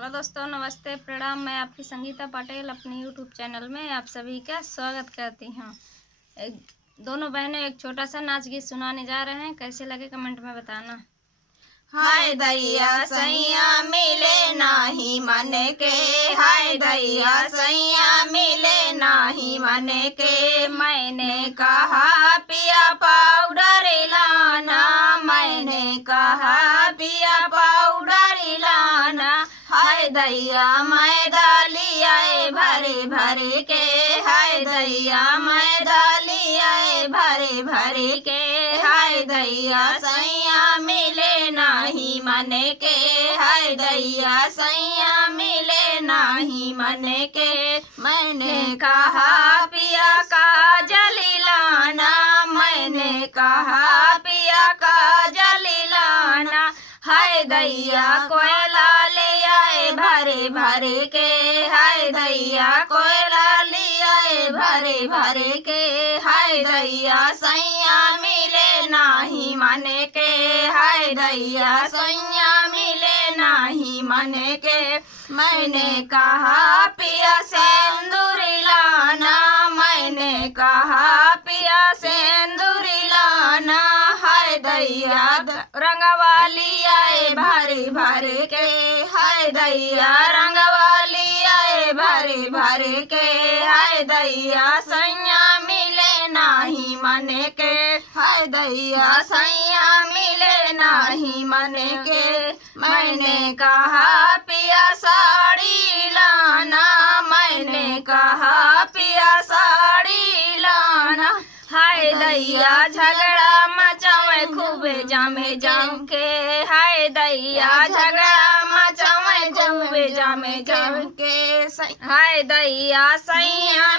Hello दोस्तों, नमस्ते, प्रणाम। मैं आपकी संगीता पटेल अपने यूट्यूब चैनल में आप सभी का स्वागत करती हूँ। दोनों बहनें एक छोटा सा नाच गीत सुनाने जा रहे हैं। कैसे लगे कमेंट में बताना। हाय दैया सैया मिले नाही मन के, हाय दैया सैया मिले नाही मन के। मैंने कहा पिया पाउडर लाना, मैंने कहा पिया पाउडर लाना। हाय दैया मैदा लियाए भरे भरे के, हाय दैया मैदा लियाए भरे भरे के। हाय दैया सैया मिले नाही मन के, हाय दैया सैया मिले नाही मन के। मैंने कहा पिया का जली लाना, मैंने कहा पिया का जली लाना। हाय दैया कोयला ले आए भरे भरे के, हाय दैया कोयला ले आए भरे भरे के। हाय दैया सैया मिले नाही मन के, हाय दैया सैया मिले नाही मन के। मैंने कहा पिया सिंदूर लाना, मैंने कहा पिया सिंदूर लाना। हाय दैया रंगवाली आए भरे भरे के, हाय दैया रंगवाली आए भरे भरे के। हाय दैया सैया मिले नाही मन के, हाय दैया सैया मिले नाही मन के। मैंने कहा पिया साड़ी लाना, मैंने कहा पिया साड़ी लाना। हाय दैया झगड़ा मचावे खूबे जामे जाम के, हाय दैया झगड़ा मचावे खूबे जामे जाम के। हाय दैया सैया